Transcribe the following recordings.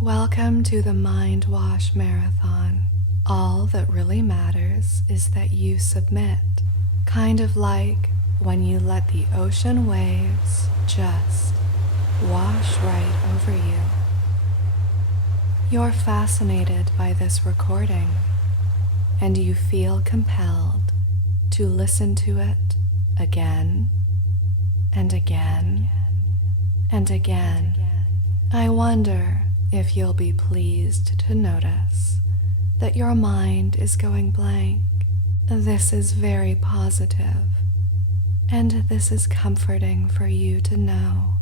Welcome to the Mind Wash Marathon. All that really matters is that you submit, kind of like when you let the ocean waves just wash right over you. You're fascinated by this recording, and you feel compelled to listen to it again and again and again. I wonder if you'll be pleased to notice that your mind is going blank. This is very positive, and this is comforting for you to know.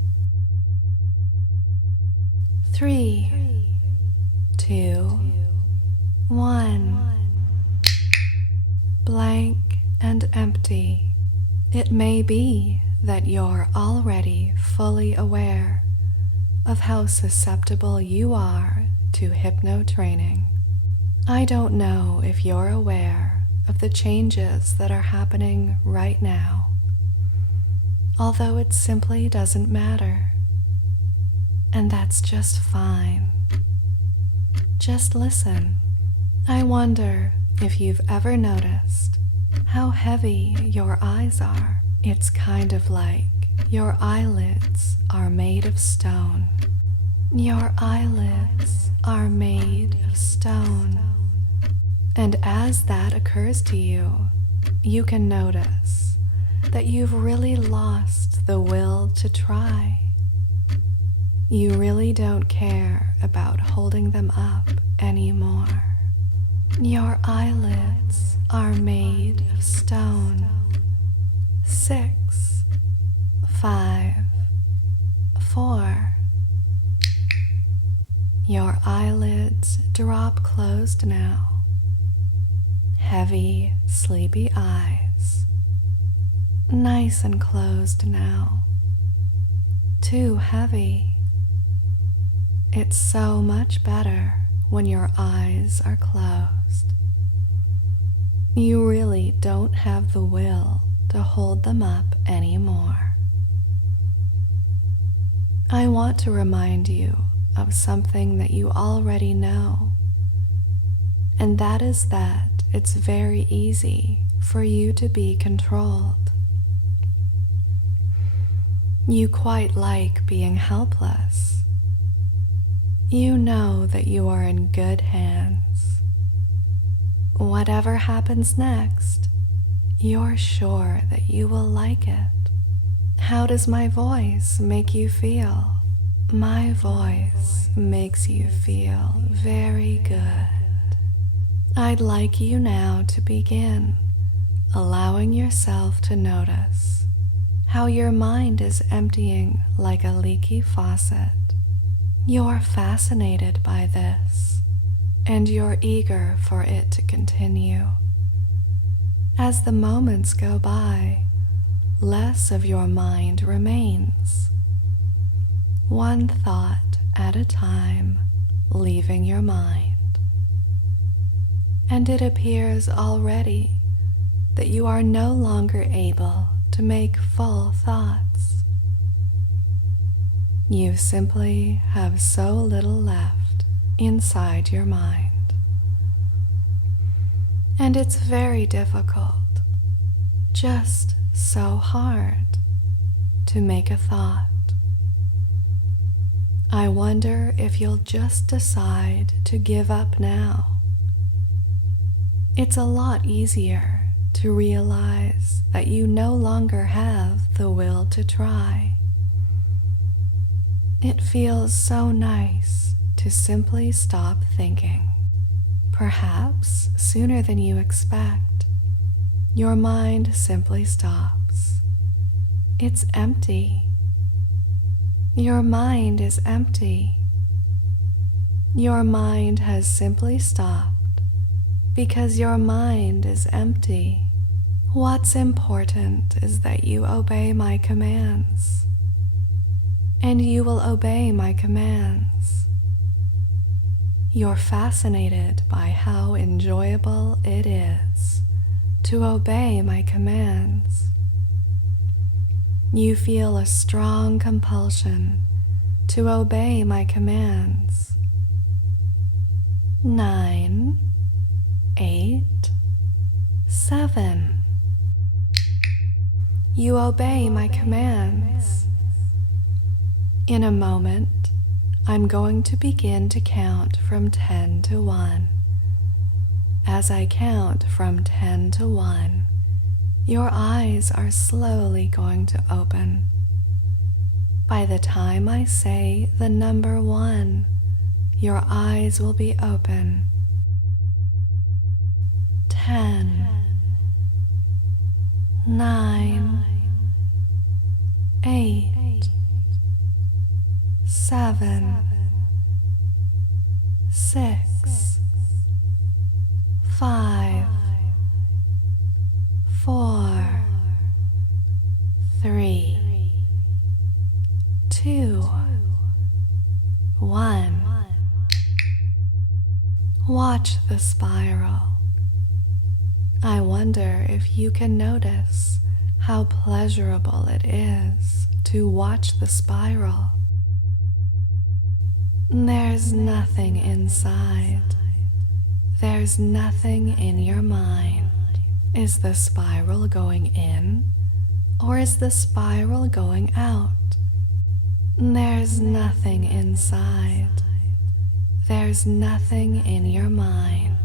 3, 2, 1. Blank and empty. It may be that you're already fully aware of how susceptible you are to hypnotraining. I don't know if you're aware of the changes that are happening right now, although it simply doesn't matter. And that's just fine. Just listen. I wonder if you've ever noticed how heavy your eyes are. It's kind of like your eyelids are made of stone. Your eyelids are made of stone. And as that occurs to you, you can notice that you've really lost the will to try. You really don't care about holding them up anymore. Your eyelids are made of stone. 6, 5, 4. Your eyelids drop closed now. Heavy, sleepy eyes. Nice and closed now. Too heavy. It's so much better when your eyes are closed. You really don't have the will to hold them up anymore. I want to remind you of something that you already know, and that is that it's very easy for you to be controlled. You quite like being helpless. You know that you are in good hands. Whatever happens next, you're sure that you will like it. How does my voice make you feel? My voice makes you feel very good. I'd like you now to begin allowing yourself to notice how your mind is emptying like a leaky faucet. You're fascinated by this, and you're eager for it to continue. As the moments go by, less of your mind remains. One thought at a time leaving your mind. And it appears already that you are no longer able to make full thoughts. You simply have so little left inside your mind. And it's very difficult, just so hard, to make a thought. I wonder if you'll just decide to give up now. It's a lot easier to realize that you no longer have the will to try. It feels so nice to simply stop thinking. Perhaps sooner than you expect, your mind simply stops. It's empty. Your mind is empty. Your mind has simply stopped because your mind is empty. What's important is that you obey my commands, and you will obey my commands. You're fascinated by how enjoyable it is to obey my commands. You feel a strong compulsion to obey my commands 9, 8, 7. You obey my commands. In a moment, I'm going to begin to count from 10 to 1. As I count from 10 to 1, your eyes are slowly going to open. By the time I say the number 1, your eyes will be open. 10, 9, 8, 7, 6, 5, 4, 3, 2, 1. Watch the spiral. I wonder if you can notice how pleasurable it is to watch the spiral. There's nothing inside. There's nothing in your mind. Is the spiral going in, or is the spiral going out? There's nothing inside. There's nothing in your mind.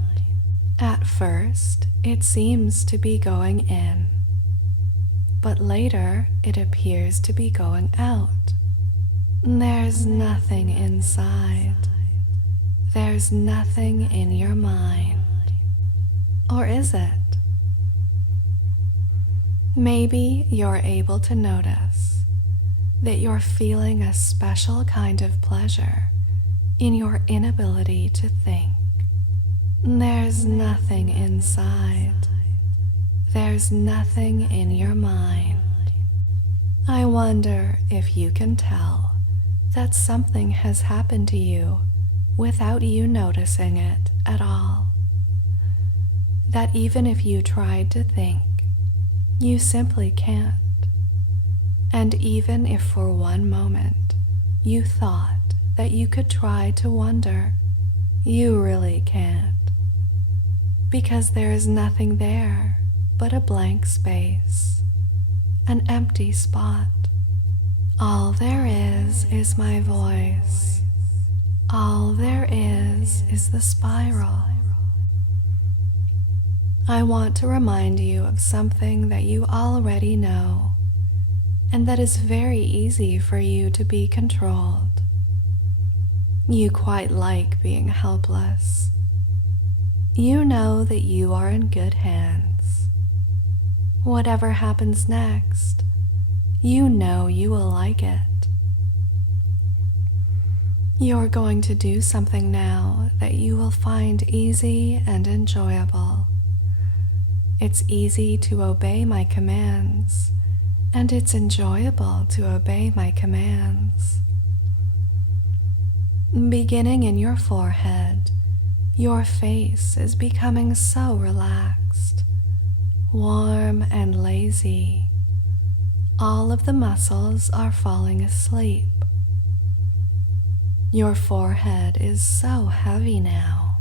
At first, it seems to be going in, but later it appears to be going out. There's nothing inside. There's nothing in your mind. Or is it? Maybe you're able to notice that you're feeling a special kind of pleasure in your inability to think. There's nothing inside. There's nothing in your mind. I wonder if you can tell that something has happened to you without you noticing it at all. That even if you tried to think, you simply can't. And even if for one moment you thought that you could try to wonder, you really can't. Because there is nothing there but a blank space, an empty spot. All there is my voice. All there is the spiral. I want to remind you of something that you already know, and that is very easy for you to be controlled. You quite like being helpless. You know that you are in good hands. Whatever happens next, you know you will like it. You're going to do something now that you will find easy and enjoyable. It's easy to obey my commands, and it's enjoyable to obey my commands. Beginning in your forehead, your face is becoming so relaxed, warm and lazy. All of the muscles are falling asleep. Your forehead is so heavy now.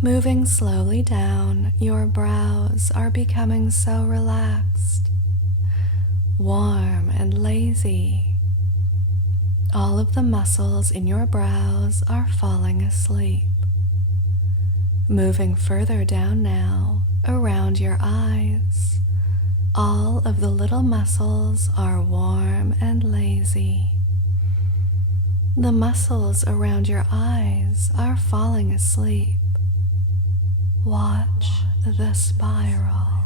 Moving slowly down, your brows are becoming so relaxed, warm and lazy. All of the muscles in your brows are falling asleep. Moving further down now, around your eyes, all of the little muscles are warm and lazy. The muscles around your eyes are falling asleep. Watch the spiral.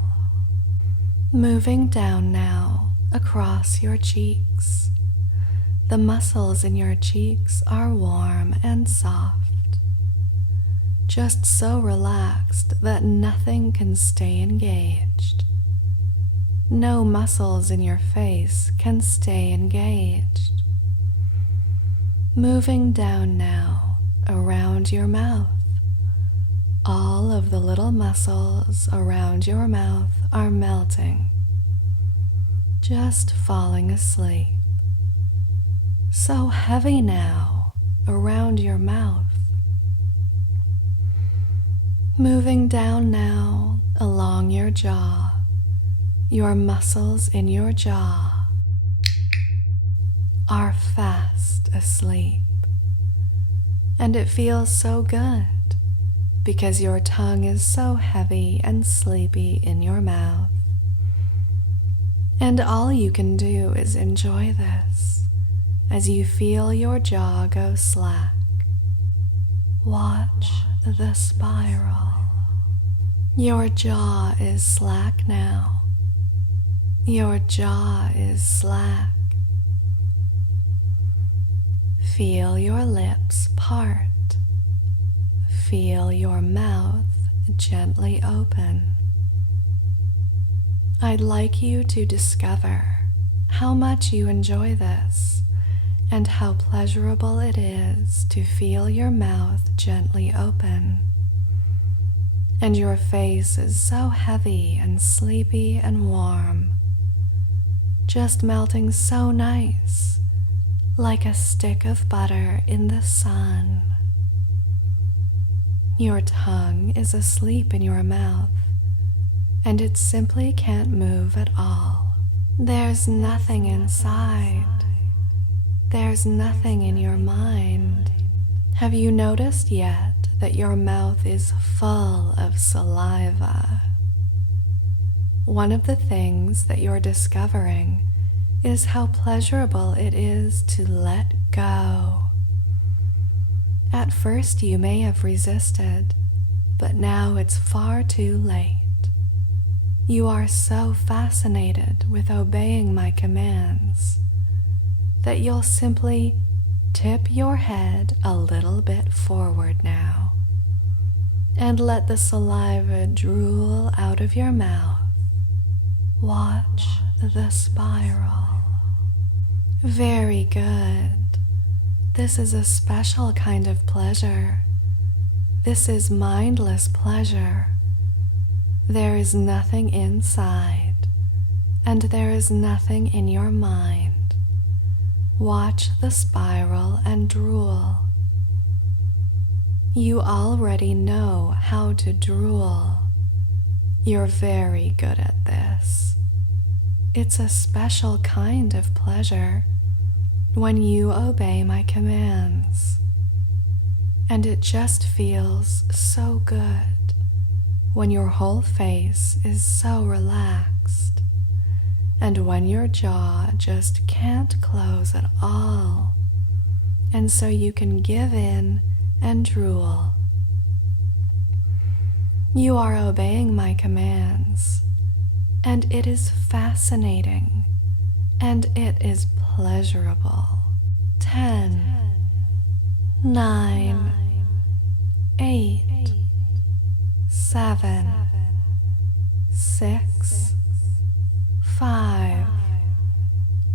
Moving down now, across your cheeks. The muscles in your cheeks are warm and soft, just so relaxed that nothing can stay engaged. No muscles in your face can stay engaged. Moving down now, around your mouth. All of the little muscles around your mouth are melting, just falling asleep. So heavy now around your mouth Moving down now along your jaw, your muscles in your jaw are fast asleep. And it feels so good because your tongue is so heavy and sleepy in your mouth. And all you can do is enjoy this as you feel your jaw go slack. Watch the spiral. Your jaw is slack now. Your jaw is slack. Feel your lips part. Feel your mouth gently open. I'd like you to discover how much you enjoy this and how pleasurable it is to feel your mouth gently open. And your face is so heavy and sleepy and warm, just melting so nice, like a stick of butter in the sun. Your tongue is asleep in your mouth, and it simply can't move at all. There's nothing inside. There's nothing in your mind. Have you noticed yet that your mouth is full of saliva? One of the things that you're discovering is how pleasurable it is to let go. At first you may have resisted, but now it's far too late. You are so fascinated with obeying my commands that you'll simply tip your head a little bit forward now and let the saliva drool out of your mouth. Watch the spiral. Very good. This is a special kind of pleasure. This is mindless pleasure. There is nothing inside, and there is nothing in your mind. Watch the spiral and drool. You already know how to drool. You're very good at this. It's a special kind of pleasure when you obey my commands. And it just feels so good when your whole face is so relaxed, and when your jaw just can't close at all, and so you can give in and drool. You are obeying my commands, and it is fascinating, and it is pleasurable. 10, 9, 8, 7, 6, 5,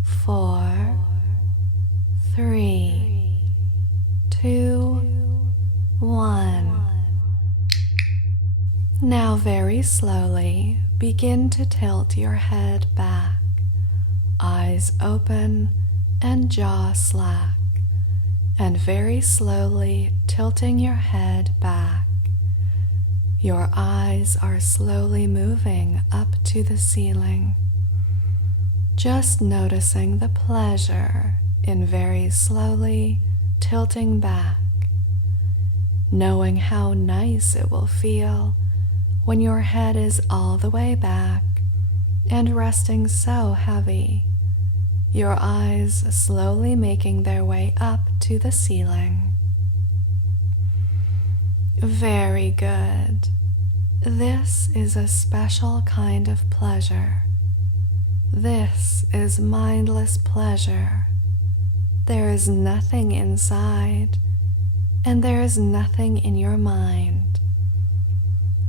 4, 3, 2, 1. Now very slowly begin to tilt your head back, eyes open and jaw slack, and very slowly tilting your head back. Your eyes are slowly moving up to the ceiling, just noticing the pleasure in very slowly tilting back, knowing how nice it will feel when your head is all the way back and resting so heavy, your eyes slowly making their way up to the ceiling. Very good. This is a special kind of pleasure. This is mindless pleasure. There is nothing inside, and there is nothing in your mind.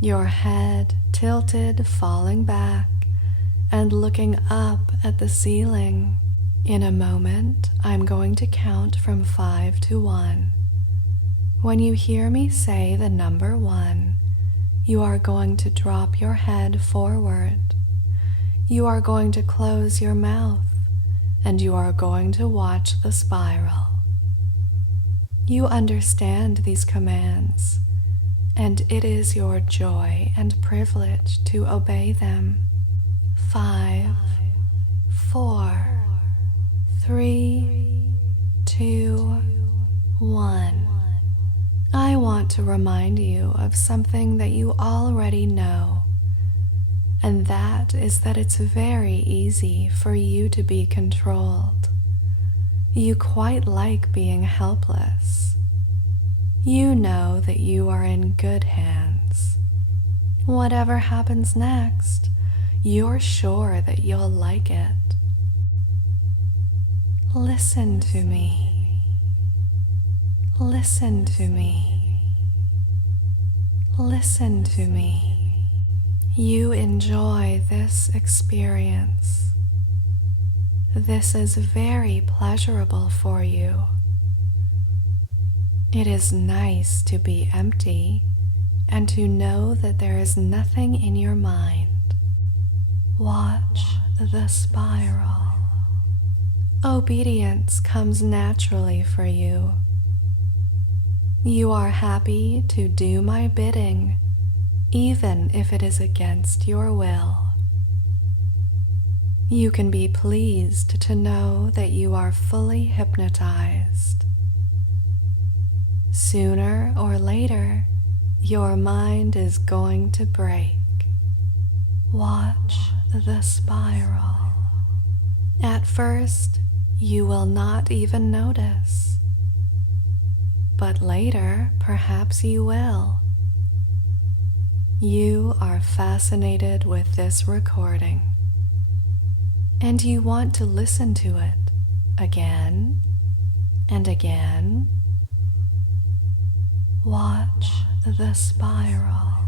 Your head tilted, falling back, and looking up at the ceiling. In a moment, I'm going to count from 5 to 1. When you hear me say the number 1, you are going to drop your head forward. You are going to close your mouth, and you are going to watch the spiral. You understand these commands, and it is your joy and privilege to obey them. 5, 4, 3, 2, 1. I want to remind you of something that you already know, and that is that it's very easy for you to be controlled. You quite like being helpless. You know that you are in good hands. Whatever happens next, you're sure that you'll like it. Listen to me. Listen to me. Listen to me. You enjoy this experience. This is very pleasurable for you. It is nice to be empty and to know that there is nothing in your mind. Watch the spiral. Obedience comes naturally for you. You are happy to do my bidding, even if it is against your will. You can be pleased to know that you are fully hypnotized. Sooner or later, your mind is going to break. Watch the spiral. At first, you will not even notice. But later, perhaps you will. You are fascinated with this recording, and you want to listen to it again and again. Watch the spiral.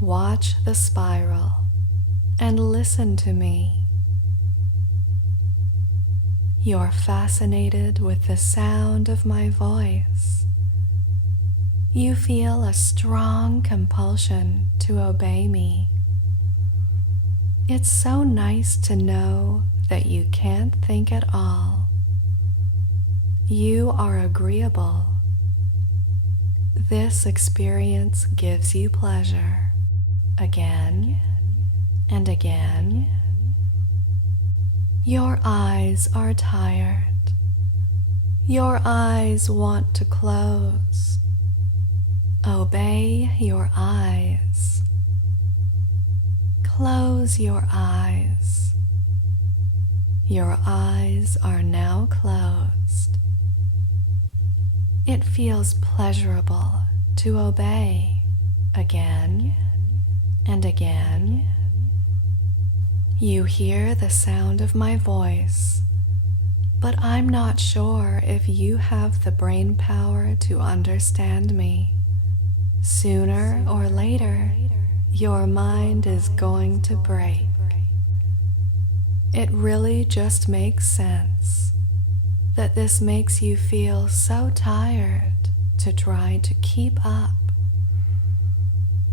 Watch the spiral and listen to me. You're fascinated with the sound of my voice. You feel a strong compulsion to obey me. It's so nice to know that you can't think at all. You are agreeable. This experience gives you pleasure again and again. Your eyes are tired. Your eyes want to close. Obey your eyes. Close your eyes. Your eyes are now closed. It feels pleasurable to obey again and again. You hear the sound of my voice, but I'm not sure if you have the brain power to understand me. Sooner or later, your mind is going to break. It really just makes sense that this makes you feel so tired to try to keep up.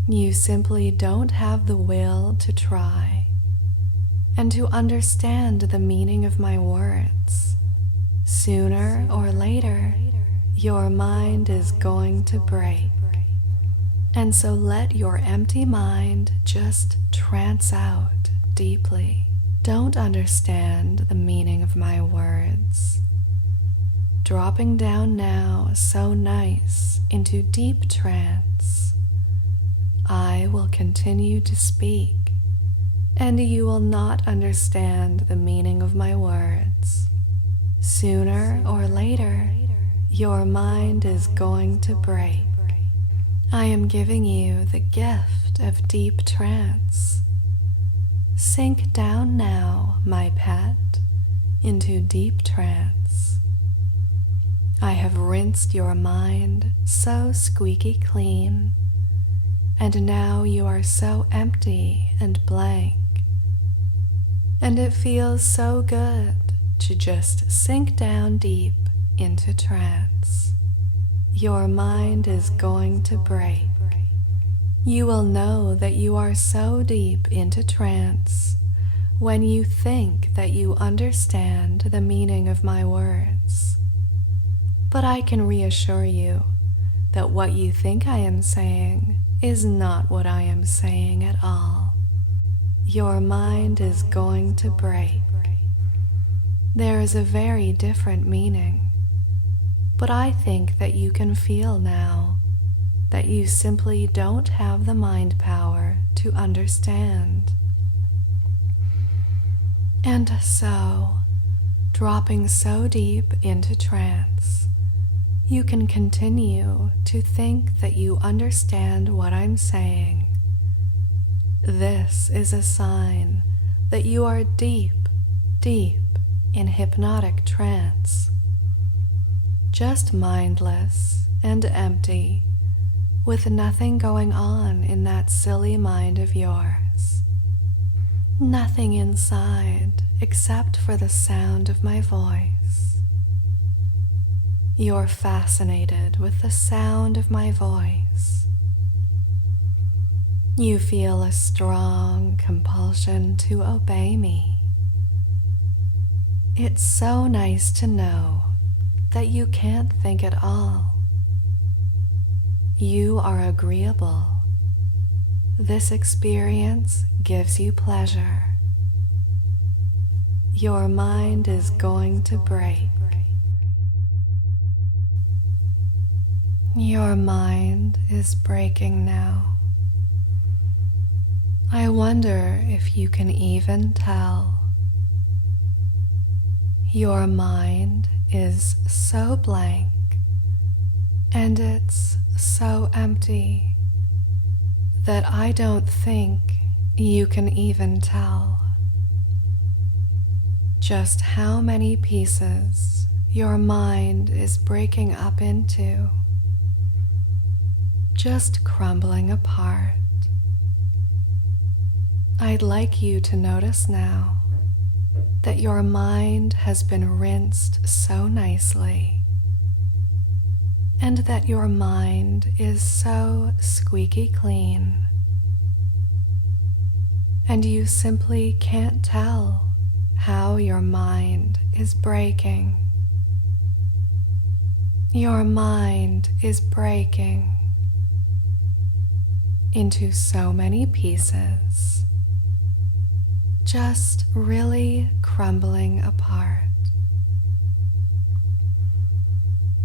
You simply don't have the will to try and to understand the meaning of my words. Sooner or later, your mind is going to break. And so let your empty mind just trance out deeply. Don't understand the meaning of my words. Dropping down now so nice into deep trance, I will continue to speak, and you will not understand the meaning of my words. Sooner or later, your mind is going to break. I am giving you the gift of deep trance. Sink down now, my pet, into deep trance. I have rinsed your mind so squeaky clean, and now you are so empty and blank. And it feels so good to just sink down deep into trance. Your mind is going to break. You will know that you are so deep into trance when you think that you understand the meaning of my words. But I can reassure you that what you think I am saying is not what I am saying at all. Your mind is going to break. There is a very different meaning, but I think that you can feel now that you simply don't have the mind power to understand. And so, dropping so deep into trance, you can continue to think that you understand what I'm saying. This is a sign that you are deep, deep in hypnotic trance, just mindless and empty, with nothing going on in that silly mind of yours. Nothing inside except for the sound of my voice. You're fascinated with the sound of my voice. You feel a strong compulsion to obey me. It's so nice to know that you can't think at all. You are agreeable. This experience gives you pleasure. Your mind is going to break. Your mind is breaking now. I wonder if you can even tell. Your mind is so blank, and it's so empty that I don't think you can even tell just how many pieces your mind is breaking up into, just crumbling apart. I'd like you to notice now that your mind has been rinsed so nicely, and that your mind is so squeaky clean, and you simply can't tell how your mind is breaking. Your mind is breaking into so many pieces, just really crumbling apart.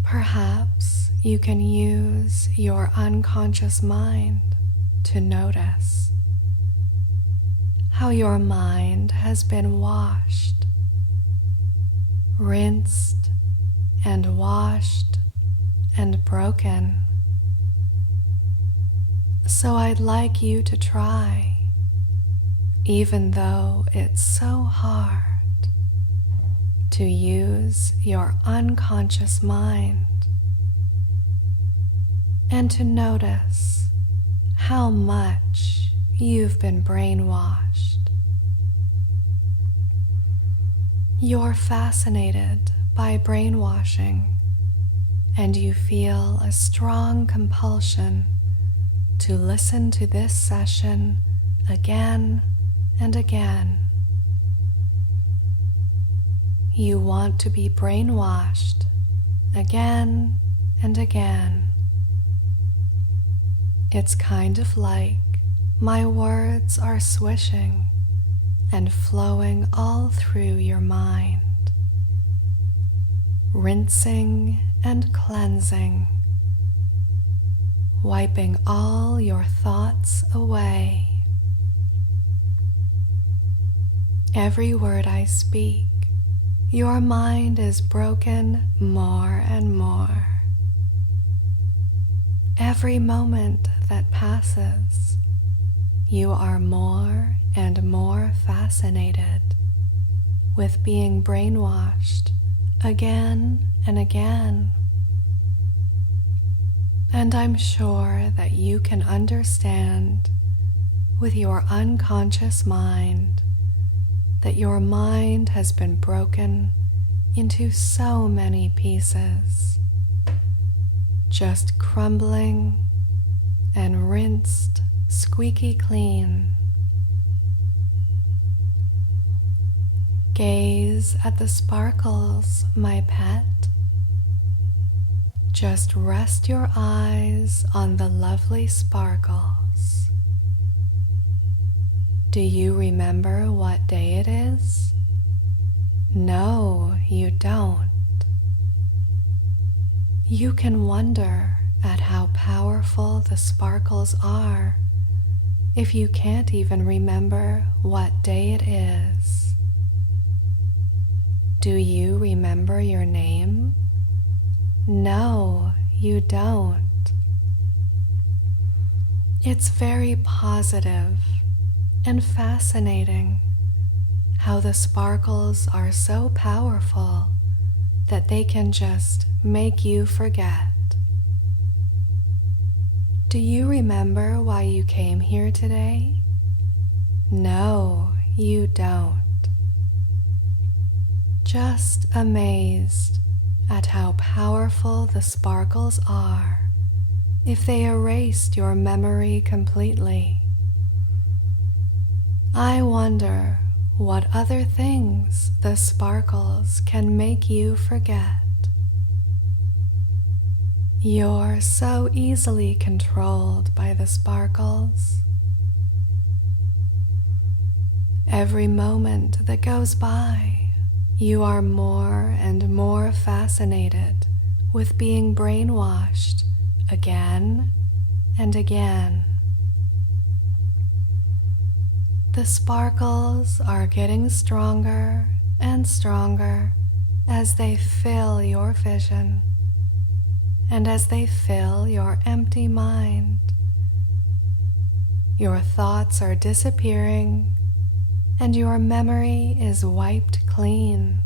Perhaps you can use your unconscious mind to notice how your mind has been washed, rinsed and washed and broken. So I'd like you to try, even though it's so hard, to use your unconscious mind and to notice how much you've been brainwashed. You're fascinated by brainwashing, and you feel a strong compulsion to listen to this session again and again. You want to be brainwashed again and again. It's kind of like my words are swishing and flowing all through your mind, rinsing and cleansing, wiping all your thoughts away. Every word I speak, your mind is broken more and more. Every moment that passes, you are more and more fascinated with being brainwashed again and again. And I'm sure that you can understand with your unconscious mind that your mind has been broken into so many pieces, just crumbling and rinsed squeaky clean. Gaze at the sparkles, my pet. Just rest your eyes on the lovely sparkles. Do you remember what day it is? No, you don't. You can wonder at how powerful the sparkles are if you can't even remember what day it is. Do you remember your name? No, you don't. It's very positive and fascinating how the sparkles are so powerful that they can just make you forget. Do you remember why you came here today? No, you don't. Just amazed at how powerful the sparkles are if they erased your memory completely. I wonder what other things the sparkles can make you forget. You're so easily controlled by the sparkles. Every moment that goes by, you are more and more fascinated with being brainwashed again and again. The sparkles are getting stronger and stronger as they fill your vision and as they fill your empty mind. Your thoughts are disappearing and your memory is wiped clean.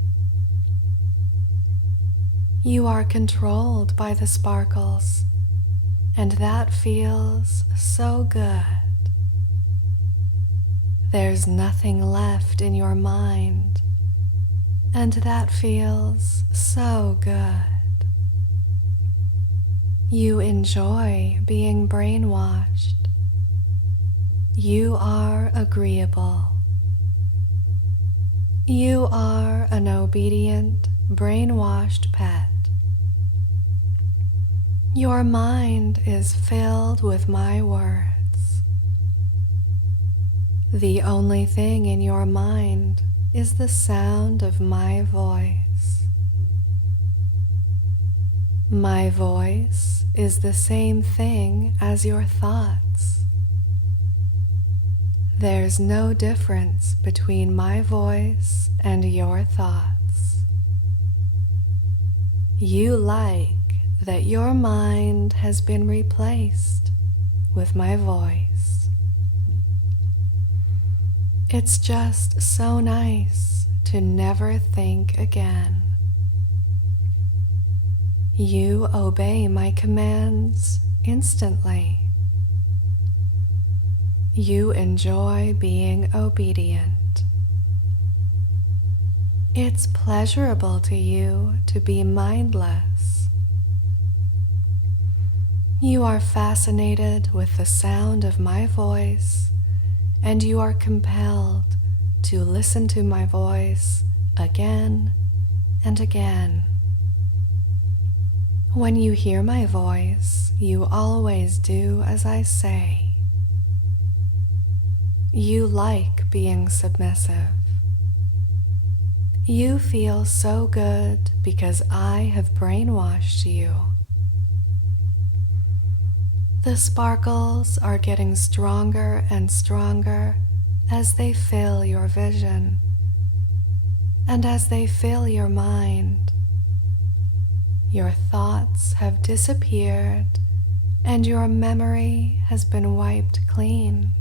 You are controlled by the sparkles, and that feels so good. There's nothing left in your mind, and that feels so good. You enjoy being brainwashed. You are agreeable. You are an obedient, brainwashed pet. Your mind is filled with my words. The only thing in your mind is the sound of my voice. My voice is the same thing as your thoughts. There's no difference between my voice and your thoughts. You like that your mind has been replaced with my voice. It's just so nice to never think again. You obey my commands instantly. You enjoy being obedient. It's pleasurable to you to be mindless. You are fascinated with the sound of my voice, and you are compelled to listen to my voice again and again. When you hear my voice, you always do as I say. You like being submissive. You feel so good because I have brainwashed you. The sparkles are getting stronger and stronger as they fill your vision and as they fill your mind. Your thoughts have disappeared and your memory has been wiped clean.